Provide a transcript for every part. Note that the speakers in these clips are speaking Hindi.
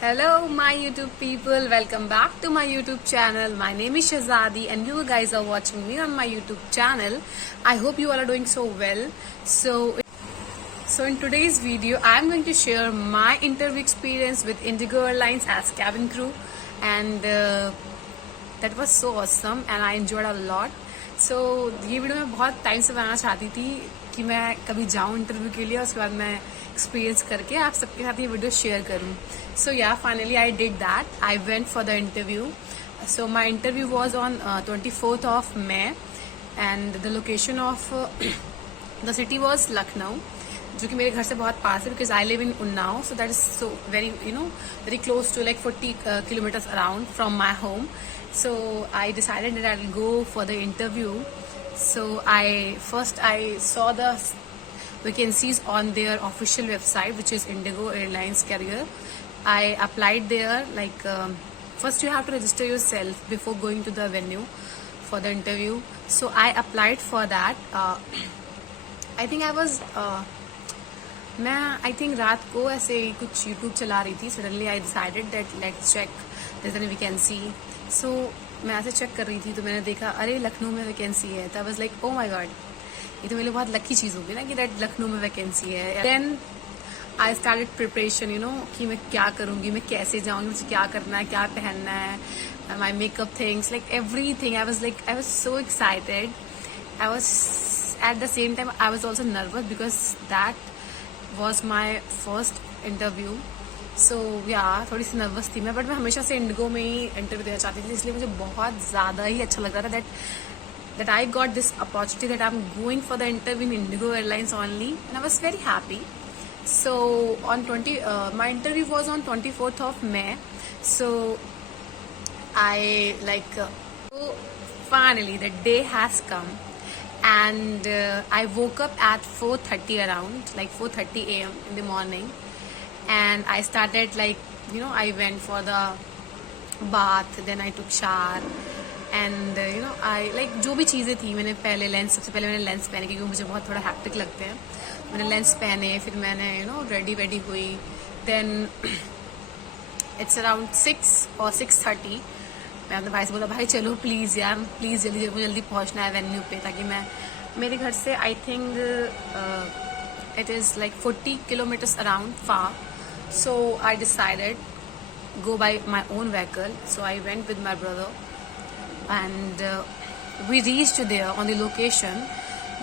Hello, my YouTube people. Welcome back to my YouTube channel. My name is Shazadi, and you guys are watching me on my YouTube channel. I hope you all are doing so well. So in today's video, I'm going to share my interview experience with Indigo Airlines as cabin crew, and that was so awesome, and I enjoyed a lot. So ये वीडियो मैं बहुत टाइम से बनाना चाहती थी कि मैं कभी जाऊँ इंटरव्यू के लिए, उसके बाद मैं एक्सपीरियंस करके आप सबके साथ ये वीडियो शेयर करूँ. So yeah, finally I did that. I went for the interview. So my interview was on 24th of May, and the location of the city was Lucknow, जो कि मेरे घर से बहुत पास है, because I live in Unnao, so that is so very very close to like 40 kilometers around from my home. So I decided that I'll go for the interview. So I saw the vacancies on their official website, which is Indigo Airlines Career. I applied there. First you have to register yourself before going to the venue for the interview. So I applied for that. I think रात को ऐसे कुछ YouTube चला रही थी. Suddenly I decided that let's check there's any vacancy. So मैं ऐसे चेक कर रही थी तो मैंने देखा अरे लखनऊ में वैकेंसी है. तो I was like oh my god, ये तो मेरे लिए बहुत लकी चीज़ होगी ना कि लखनऊ में वैकेंसी है. Then I started preparation, कि मैं क्या करूँगी, मैं कैसे जाऊँगी, मुझे क्या करना है, क्या पहनना है, my makeup things, like everything. I was so excited. I was at the same time I was also nervous because that was my first interview. So yeah, थोड़ी सी नर्वस थी मैं, बट मैं हमेशा से इंडिगो में ही इंटरव्यू देना चाहती थी, इसलिए मुझे बहुत ज़्यादा ही अच्छा लग रहा था that I got this opportunity, that I'm going for the interview in Indigo Airlines only, and I was very happy. So on my interview was on 24th of May. So so finally the day has come, and I woke up at 4:30 around, like 4:30 a.m. in the morning, and I started I went for the bath, then I took shower, and I जो भी चीज़ें थी मैंने सबसे पहले मैंने लेंस पहने, क्योंकि मुझे बहुत थोड़ा हैक्टिक लगते हैं. मैंने लेंस पहने, फिर मैंने रेडी हुई. Then it's around 6 or 6:30. मैं अपने भाई से बोला भाई चलो प्लीज़ यार, प्लीज़ जल्दी पहुंचना है वेन्यू पे, ताकि मेरे घर से I think it is like 40 kilometers around far. So I decided go by my own vehicle. So I went with my brother, and we reached there on the location.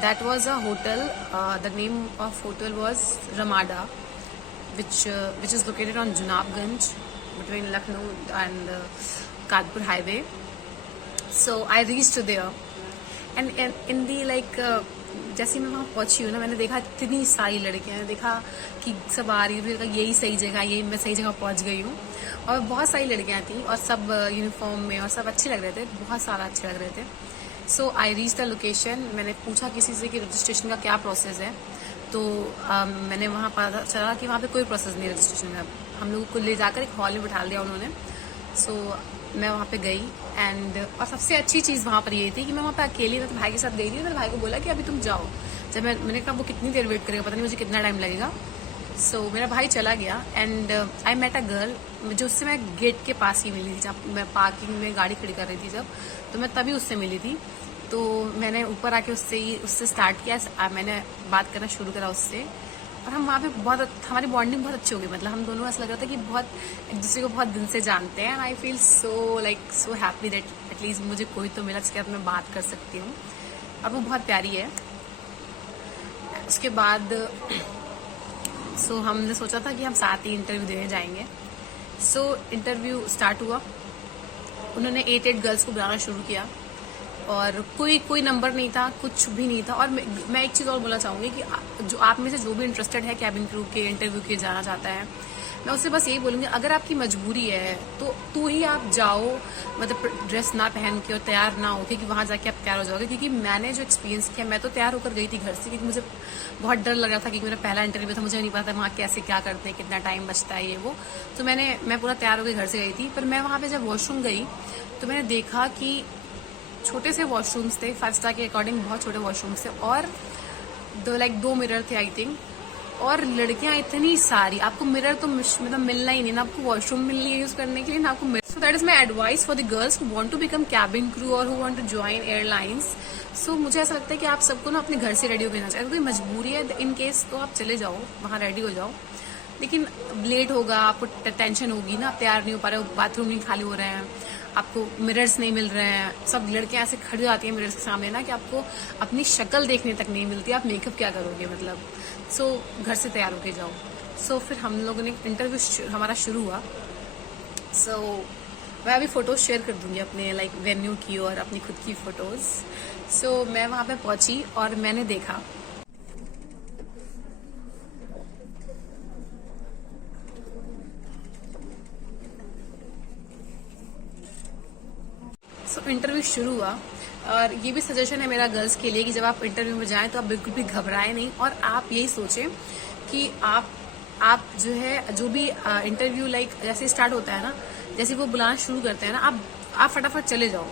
That was a hotel. The name of hotel was Ramada, which is located on Junabganj between Lucknow and Kanpur highway. So I reached there, and in the जैसे मैं वहाँ पहुँची हूँ ना, मैंने देखा इतनी सारी लड़कियाँ, देखा कि सब आ रही थी, यही सही जगह, यही मैं सही जगह पहुँच गई हूँ. और बहुत सारी लड़कियाँ थी और सब यूनिफॉर्म में, और सब अच्छे लग रहे थे, बहुत सारा अच्छे लग रहे थे. सो आई रीच द लोकेशन. मैंने पूछा किसी से कि रजिस्ट्रेशन का क्या प्रोसेस है. तो मैंने वहाँ पता चला कि वहाँ पे कोई प्रोसेस नहीं है रजिस्ट्रेशन का. हम लोगों को ले जाकर एक हॉल में बिठा दिया उन्होंने. सो मैं वहाँ पे गई, एंड और सबसे अच्छी चीज़ वहाँ पर ये थी कि मैं वहाँ पे अकेली, मैं तो भाई के साथ गई थी. मेरे भाई को बोला कि अभी तुम जाओ. जब मैंने कहा वो कितनी देर वेट करेगा, पता नहीं मुझे कितना टाइम लगेगा. सो मेरा भाई चला गया, and I met a girl जो उससे मैं गेट के पास ही मिली थी, जब मैं पार्किंग में गाड़ी खड़ी कर रही थी जब, तो मैं तभी उससे मिली थी. तो मैंने ऊपर आके उससे स्टार्ट किया, मैंने बात करना शुरू करा उससे, और हम वहाँ पे हमारी बॉन्डिंग बहुत अच्छी हो गई. मतलब हम दोनों ऐसा लग रहा था कि बहुत एक दूसरे को बहुत दिन से जानते हैं. And I feel so happy that at least मुझे कोई तो मिला जिसके साथ मैं बात कर सकती हूँ, और वो बहुत प्यारी है. उसके बाद हमने सोचा था कि हम साथ ही इंटरव्यू देने जाएंगे. सो इंटरव्यू स्टार्ट हुआ. उन्होंने 8 गर्ल्स को बुलाना शुरू किया, और कोई नंबर नहीं था, कुछ भी नहीं था. और मैं एक चीज़ और बोलना चाहूँगी कि जो आप में से जो भी इंटरेस्टेड है कैबिन क्रू के इंटरव्यू के जाना चाहता है, मैं उससे बस यही बोलूँगी, अगर आपकी मजबूरी है तो ही आप जाओ. मतलब ड्रेस ना पहन के और तैयार ना होके कि वहाँ जाके आप तैयार हो जाओगे. क्योंकि मैंने जो एक्सपीरियंस किया, मैं तो तैयार होकर गई थी घर से, क्योंकि मुझे बहुत डर लग रहा था, क्योंकि मेरा पहला इंटरव्यू था, मुझे नहीं पता था वहाँ कैसे क्या करते हैं, कितना टाइम बचता है ये वो. तो मैं पूरा तैयार होकर घर से गई थी. पर मैं वहाँ पर जब वॉशरूम गई तो मैंने देखा कि छोटे से वॉशरूम्स थे, 5 स्टार के अकॉर्डिंग बहुत छोटे वॉशरूम्स थे, और 2 मिरर थे आई थिंक. और लड़कियां इतनी सारी, आपको मिरर तो मतलब मिलना ही नहीं ना, आपको वॉशरूम मिलनी है यूज करने के लिए ना आपको mirror. So that is my advice for the girls who want to become cabin crew और who want to join airlines. So मुझे ऐसा लगता है कि आप सबको ना अपने घर से रेडी होकर जाना चाहिए। अगर कोई मजबूरी है इन केस तो आप चले जाओ, वहां रेडी हो जाओ, लेकिन लेट होगा, आपको टेंशन होगी ना, तैयार नहीं हो पा रहे हो, बाथरूम नहीं खाली हो रहे हैं, आपको मिरर्स नहीं मिल रहे हैं, सब लड़कियां ऐसे खड़ी हो जाती हैं मिरर्स के सामने ना कि आपको अपनी शक्ल देखने तक नहीं मिलती, आप मेकअप क्या करोगे मतलब। सो घर से तैयार होके जाओ। सो फिर हम लोगों ने इंटरव्यू हमारा शुरू हुआ। सो मैं अभी फोटोज शेयर कर दूंगी अपने लाइक वेन्यू की और अपनी खुद की फोटोज। सो मैं वहां पे पहुंची और मैंने देखा इंटरव्यू शुरू हुआ। और ये भी सजेशन है मेरा गर्ल्स के लिए कि जब आप इंटरव्यू में जाएं तो आप बिल्कुल भी घबराएं नहीं, और आप यही सोचें कि आप जो है जो भी इंटरव्यू लाइक जैसे स्टार्ट होता है ना, जैसे वो बुलाना शुरू करते हैं ना, आप फटाफट चले जाओ।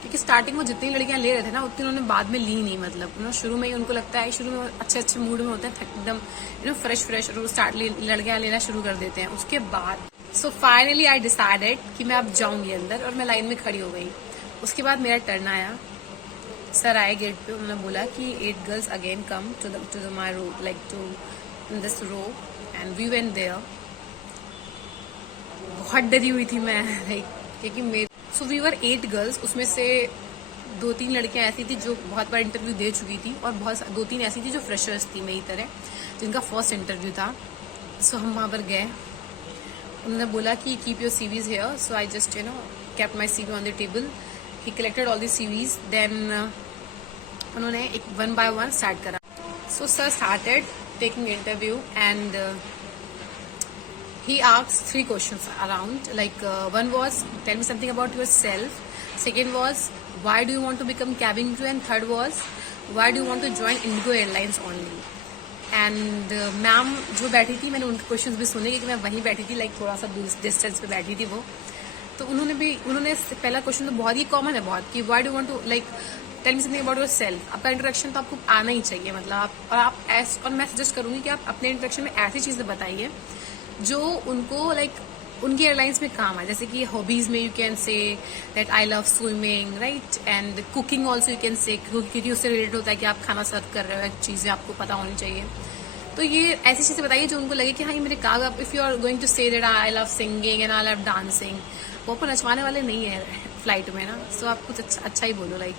क्योंकि स्टार्टिंग में जितनी लड़कियां ले रहे थे ना उतनी उन्होंने बाद में ली नहीं, मतलब शुरू में ही उनको लगता है, शुरू में अच्छे मूड में होते हैं, एकदम फ्रेश लड़कियां लेना शुरू कर देते हैं। उसके बाद सो फाइनली आई डिसाइडेड कि मैं अब जाऊंगी अंदर, और मैं लाइन में खड़ी हो गई। उसके बाद मेरा टर्न आया, सर आए गेट पे, उन्होंने बोला कि 8 girls again come to my row, like to this row, and we went there. बहुत डरी हुई थी मैं, लाइक क्योंकि मेरे सो वी वर 8 गर्ल्स, उसमें से 2-3 लड़कियां ऐसी थी जो बहुत बार इंटरव्यू दे चुकी थी, और 2-3 ऐसी थी जो फ्रेशर्स थी मेरी तरह, जिनका फर्स्ट इंटरव्यू था। सो हम वहां पर गए, उन्होंने बोला कि keep your CVs here. So I just kept my CV on the table. He collected all the CVs. Then उन्होंने एक 1 by 1 स्टार्ट करा. So sir started taking interview and he asked 3 questions around. Like one was tell me something about yourself. Second was why do you want to become cabin crew, and third was why do you want to join Indigo Airlines only. And ma'am जो बैठी थी, मैंने उनके क्वेश्चंस भी सुने क्योंकि मैं वहीं बैठी थी, लाइक थोड़ा सा डिस्टेंस पे बैठी थी वो। तो उन्होंने पहला क्वेश्चन तो बहुत ही कॉमन है बहुत, कि why do want to like tell me something about yourself. आपका इंट्रोडक्शन तो आपको आना ही चाहिए, मतलब और मैं सजेस्ट करूंगी कि आप अपने इंट्रोडक्शन में ऐसी चीजें बताइए जो उनको लाइक उनकी एयरलाइंस में काम है। जैसे कि हॉबीज में you can say that I love swimming, right, and cooking also you can say, क्योंकि उससे रिलेटेड होता है कि आप खाना सर्व कर रहे हो, चीजें आपको पता होनी चाहिए। तो ये ऐसी चीजें बताइए जो उनको लगे कि हाँ ये मेरे काम। If you are going to say that I love singing and I love dancing, वो अपन नचवाने वाले नहीं है फ्लाइट में ना, सो आप कुछ अच्छा ही बोलो लाइक।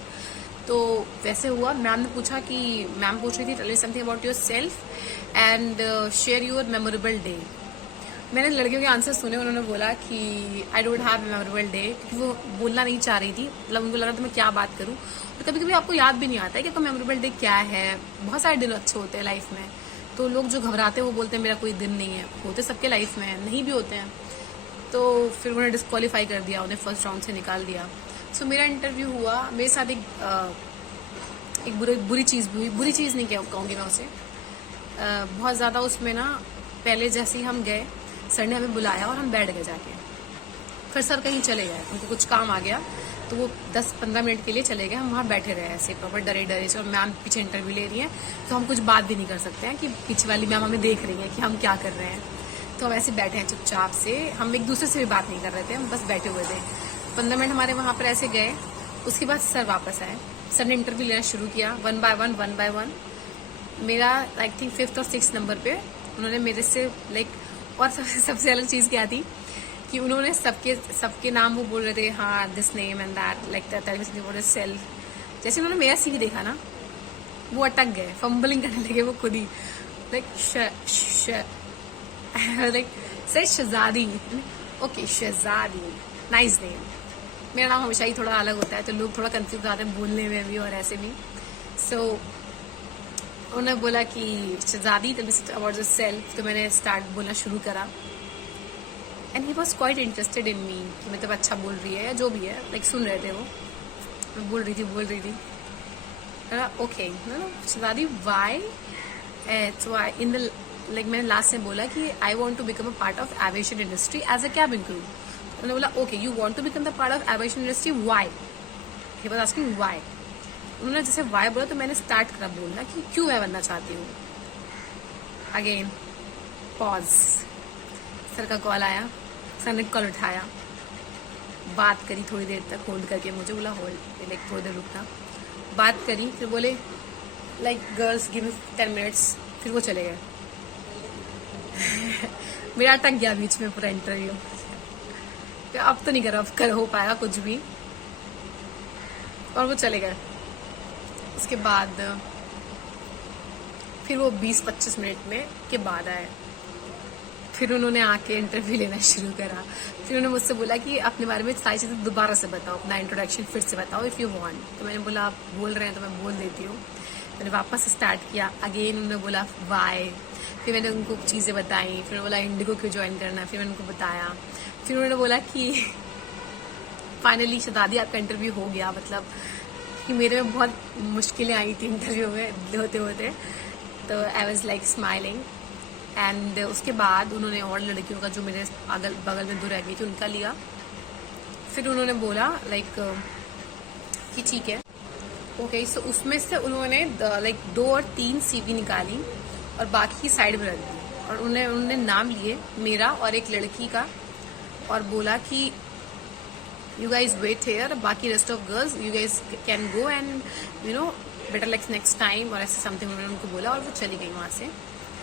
तो वैसे हुआ। मैम ने पूछा कि मैम पूछ रही थी tell me something about yourself and share your memorable day. मैंने लड़कियों के आंसर सुने, उन्होंने बोला कि I don't have memorable day, क्योंकि वो बोलना नहीं चाह रही थी, मतलब उनको लगा था मैं क्या बात करूं। और कभी कभी आपको याद भी नहीं आता है कि आपका मेमोरेबल डे क्या है। बहुत सारे दिन अच्छे होते हैं लाइफ में, तो लोग जो घबराते हैं वो बोलते हैं मेरा कोई दिन नहीं है, होते सबके लाइफ में, नहीं भी होते हैं। तो फिर उन्हें डिस्क्वालीफाई कर दिया, उन्हें फर्स्ट राउंड से निकाल दिया। सो मेरा इंटरव्यू हुआ, मेरे साथ एक बुरी चीज़ भी हुई। बुरी चीज़ नहीं कहूँगी मैं उसे, बहुत ज़्यादा उसमें ना, पहले जैसे ही हम गए सर ने हमें बुलाया और हम बैठ गए जाके। फिर सर कहीं चले गए, उनको कुछ काम आ गया तो वो 10-15 मिनट के लिए चले गए। हम वहाँ बैठे रहे ऐसे प्रॉपर डरे से, और मैम पीछे इंटरव्यू ले रही है तो हम कुछ बात भी नहीं कर सकते हैं कि पीछे वाली मैम हमें देख रही है कि हम क्या कर रहे हैं। तो हम ऐसे बैठे हैं चुपचाप से, हम एक दूसरे से भी बात नहीं कर रहे थे, हम बस बैठे हुए थे। 15 मिनट हमारे वहाँ पर ऐसे गए। उसके बाद सर वापस आए, सर ने इंटरव्यू लेना शुरू किया 1 by 1। मेरा आई थिंक 5th और 6th नंबर पे उन्होंने मेरे से लाइक, और सबसे अलग चीज़ क्या थी कि उन्होंने सबके नाम वो बोल रहे थे, हाँ this name and that, like that self. जैसे उन्होंने मेरा सीवी देखा ना, वो अटक गए, फंबलिंग करने लगे वो खुद ही, लाइक सर शहजादी, ओके शहजादी, नाइस नेम। मेरा नाम हमेशा ही थोड़ा अलग होता है तो लोग थोड़ा कंफ्यूज आते हैं बोलने में भी और ऐसे भी। सो उन्होंने बोला कि शहजादी टेल मी अबाउट योरसेल्फ, तो मैंने स्टार्ट बोलना शुरू करा। And he was quite interested in me, कि मतलब अच्छा बोल रही है या जो भी है, लाइक सुन रहे थे वो, मैं बोल रही थी। Okay Shahzadi why, so I in the like मैंने लास्ट में बोला कि I want to become a part of aviation industry as a cabin crew. उन्होंने बोला okay you want to become the part of aviation industry, why? He was asking why. उन्होंने जैसे वाई बोला तो मैंने स्टार्ट करा बोलना कि क्यों मैं बनना चाहती हूँ। अगेन पॉज, सर का कॉल आया, सर ने कॉल उठाया, बात करी थोड़ी देर तक होल्ड करके, मुझे बोला होल्ड लाइक थोड़ी देर रुकना, बात करी, फिर बोले like girls give me 10 minutes, फिर वो चले गए। मेरा अटक गया बीच में पूरा इंटरव्यू, तो अब तो नहीं कर हो पाया कुछ भी, और वो चले गए। उसके बाद फिर वो 20-25 मिनट में के बाद आए, फिर उन्होंने आके इंटरव्यू लेना शुरू करा। फिर उन्होंने मुझसे बोला कि अपने बारे में सारी चीज़ें दोबारा से बताओ, अपना इंट्रोडक्शन फिर से बताओ इफ़ यू वांट। तो मैंने बोला आप बोल रहे हैं तो मैं बोल देती हूँ। मैंने वापस स्टार्ट किया, अगेन उन्होंने बोला वाई, फिर मैंने उनको चीज़ें बताई, फिर उन्होंने बोला इंडिगो क्यों ज्वाइन करना है, फिर मैंने उनको बताया। फिर उन्होंने बोला कि फाइनली शदादी आपका इंटरव्यू हो गया, मतलब कि मेरे में बहुत मुश्किलें आई थी इंटरव्यू में होते होते, तो I was like smiling. And उसके बाद उन्होंने और लड़कियों का जो मेरे अगल बगल में 2 रह गई थी उनका लिया। फिर उन्होंने बोला लाइक कि ठीक है ओके। सो उसमें से उन्होंने लाइक 2 और 3 CV निकाली और बाकी की साइड में रख दी, और उन्होंने नाम लिए मेरा और एक लड़की का, और बोला कि यू गाइज वेट हेयर, बाकी rest of girls you guys can go and you know better like next time, और ऐसे समथिंग उन्होंने उनको बोला, और वो चली गई वहाँ से।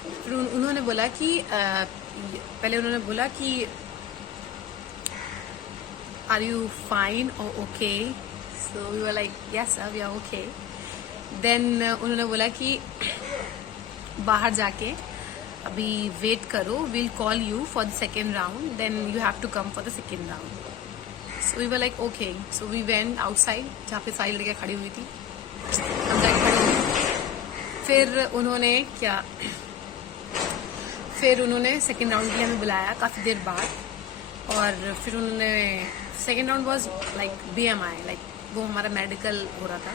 फिर उन्होंने बोला कि पहले उन्होंने बोला कि आर यू फाइन और okay, so we were like yes sir we are okay. Then उन्होंने बोला कि बाहर जाके अभी वेट करो, will call you for the second round, then you have to come for the second round. So we were like okay. So we went outside जहाँ पे सारी लड़कियाँ खड़ी हुई थी, हम जाके खड़ी हुई। फिर उन्होंने सेकेंड राउंड के लिए हमें बुलाया काफ़ी देर बाद, और फिर उन्होंने second round was like BMI, like वो हमारा मेडिकल हो रहा था,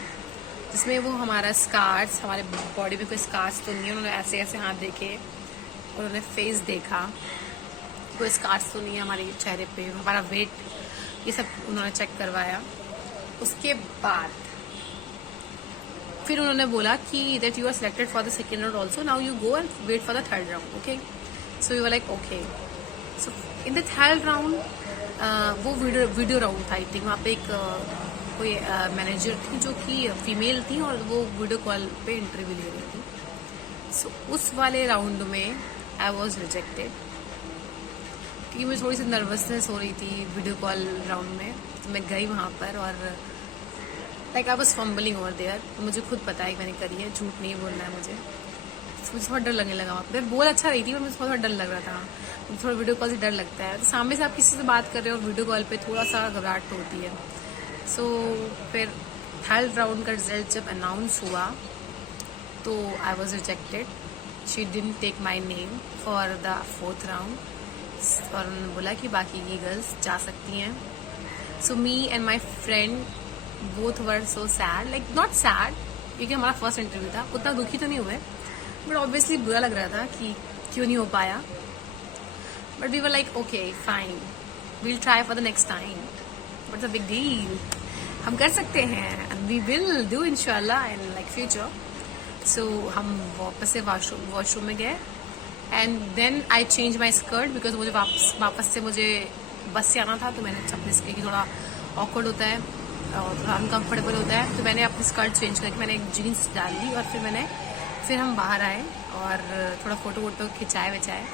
जिसमें वो हमारा स्कार्स, हमारे बॉडी पे कोई स्कार्स तो नहीं है, उन्होंने ऐसे ऐसे हाथ देखे, उन्होंने फेस देखा, कोई स्कार्स तो नहीं है हमारे चेहरे पे, हमारा वेट, ये सब उन्होंने चेक करवाया। उसके बाद फिर उन्होंने बोला कि that you are selected for the second round also, now you go and wait for the third round, okay. So you were like okay. So in the third round वो वीडियो राउंड था, आई थिंक वहाँ पे एक कोई मैनेजर थी जो कि फीमेल थी, और वो वीडियो कॉल पे इंटरव्यू ले रही थी। सो उस वाले राउंड में आई वॉज रिजेक्टेड, क्योंकि मुझे थोड़ी सी नर्वसनेस हो रही थी वीडियो कॉल राउंड में। तो मैं गई वहाँ पर, और like I was fumbling over there. मुझे खुद पता है कि मैंने करी है, झूठ नहीं बोलना है मुझे। मुझे थोड़ा डर लगने लगा वहाँ पर, बोल अच्छा रही थी पर मुझे थोड़ा डर लग रहा था। मुझे थोड़ा वीडियो कॉल से डर लगता है, तो सामने से आप किसी से बात कर रहे हो और वीडियो कॉल पे थोड़ा सा घबराहट होती है। सो फिर थर्ड राउंड का रिजल्ट जब अनाउंस हुआ तो I was rejected. She didn't take my name for the fourth round, और उन्होंने बोला कि बाकी की गर्ल्स जा सकती हैं। So me and my friend both were so sad, like not sad क्योंकि हमारा फर्स्ट इंटरव्यू था, उतना दुखी तो नहीं हुए, बट ऑब्वियसली बुरा लग रहा था कि क्यों नहीं हो पाया। But we were like okay fine, we'll try for the next time, what's a big deal, हम कर सकते हैं, एंड वी विल डू इंशाल्लाह इन लाइक फ्यूचर। सो हम वापस से वॉशरूम में गए, and then I change my skirt because मुझे वापस से मुझे बस से आना था, तो मैंने अपने इसके थोड़ा ऑकवर्ड होता है और थोड़ा अनकम्फर्टेबल होता है, तो मैंने अपनी स्कर्ट चेंज करके मैंने एक जीन्स डाल ली, और फिर हम बाहर आए और थोड़ा फोटो वोटो खिंचाए विचाए।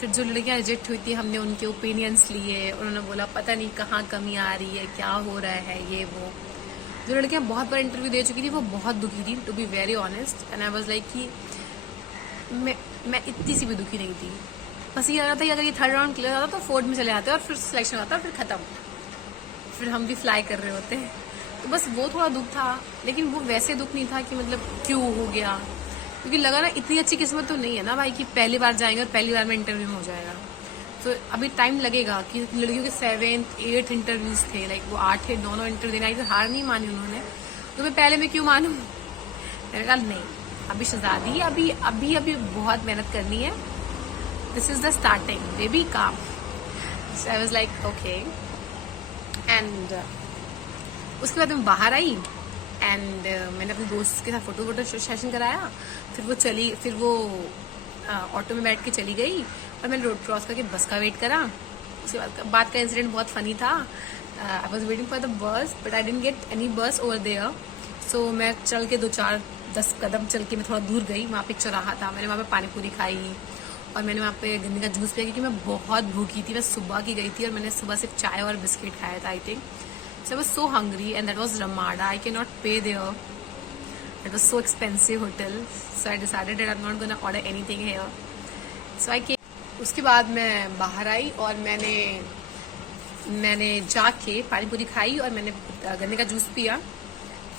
फिर जो लड़कियाँ रिजेक्ट हुई थी हमने उनके ओपिनियंस लिए, उन्होंने बोला पता नहीं कहाँ कमी आ रही है, क्या हो रहा है, ये वो। जो लड़कियाँ बहुत बार इंटरव्यू दे चुकी थी वो बहुत दुखी थी, to be very honest, and I was like कि मैं इतनी सी भी दुखी नहीं थी। बस ये लग रहा था कि अगर ये थर्ड राउंड क्लियर होता तो फोर्थ में चले जाते और फिर सिलेक्शन होता, फिर खत्म, फिर हम भी फ्लाई कर रहे होते। तो बस वो थोड़ा दुख था, लेकिन वो वैसे दुख नहीं था कि मतलब क्यों हो गया, क्योंकि लगा ना इतनी अच्छी किस्मत तो नहीं है ना भाई कि पहली बार जाएंगे और पहली बार में इंटरव्यू में हो जाएगा। तो अभी टाइम लगेगा कि लड़कियों के 7th 8th इंटरव्यूज थे, लाइक वो 8 9 इंटरव्यू देना, तो हार नहीं मानी उन्होंने, तो मैं पहले में क्यों मानूं। मैंने कहा नहीं, अभी शहजादी अभी अभी अभी बहुत मेहनत करनी है, this is the starting, baby काम। So I was like okay, एंड उसके बाद मैं बाहर आई, एंड मैंने अपने दोस्त के साथ फोटो सेशन कराया। फिर वो ऑटो में बैठ के चली गई और मैंने रोड क्रॉस करके बस का वेट करा। उसके बाद का इंसिडेंट बहुत फनी था। I was waiting for the bus but I didn't get any बस ओवर देयर। सो मैं चल के 2-4-10 कदम चल के मैं थोड़ा दूर गई। वहाँ पे एक चौराहा था, मैंने वहाँ पे पानी पूरी खाई और मैंने वहाँ पे गन्ने का जूस पिया क्योंकि मैं बहुत भूखी थी। मैं सुबह की गई थी और मैंने सुबह सिर्फ चाय और बिस्किट खाया था I think. So I was so hungry and that was Ramada. I can not pay there, it was so expensive hotel. So I decided that I am not gonna order anything here. So I came. उसके बाद मैं बाहर आई और मैंने जाके पानी पूरी खाई और मैंने गन्ने का जूस पिया।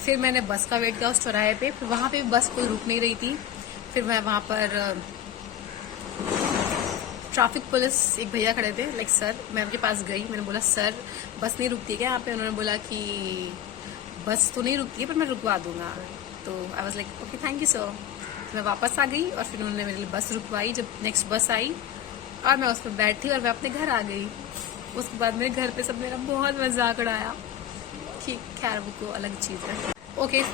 फिर मैंने बस का वेट किया उस चौराहे पे। फिर वहाँ पे बस कोई रुक नहीं रही थी। फिर मैं वहाँ पर ट्रैफिक पुलिस एक भैया खड़े थे, लाइक सर, मैं उनके पास गई। मैंने बोला सर बस नहीं रुकती है क्या यहाँ पे? उन्होंने बोला कि बस तो नहीं रुकती है पर मैं रुकवा दूंगा। तो आई was like okay thank you sir. मैं वापस आ गई और फिर उन्होंने मेरे लिए बस रुकवाई। जब नेक्स्ट बस आई और मैं उस पर बैठी और मैं अपने घर आ गई। उसके बाद मेरे घर पे सब मेरा बहुत मजाक उड़ाया। ठीक, खैर वो को अलग चीज़ है। Okay, so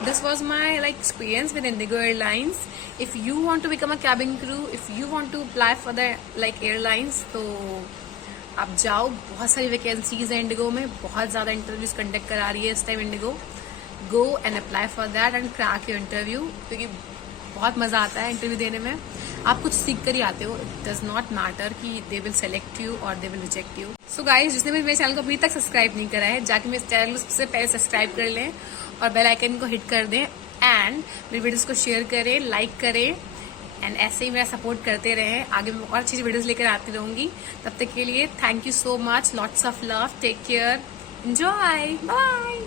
this was my like experience with Indigo Airlines. If you want to become a cabin crew, if you want to apply for the like airlines, तो आप जाओ। बहुत सारी वैकेंसीज है इंडिगो में, बहुत ज़्यादा इंटरव्यूज कंडक्ट करा रही है इस time Indigo. Go and apply for that and crack your interview, क्योंकि बहुत मज़ा आता है इंटरव्यू देने में। आप कुछ सीख कर ही आते हो। इट डज नॉट मैटर कि दे विल सेलेक्ट यू और they will reject you. So guys, जिसने भी मेरे चैनल को अभी तक सब्सक्राइब नहीं करा है, जाके मेरे चैनल को सबसे पहले सब्सक्राइब कर लें और बेल आइकन को हिट कर दें एंड मेरी वीडियोस को शेयर करें, लाइक करें एंड ऐसे ही मेरा सपोर्ट करते रहें। आगे मैं और अच्छी वीडियोस लेकर आती रहूंगी। तब तक के लिए thank you so much, lots of love, take care, enjoy, bye.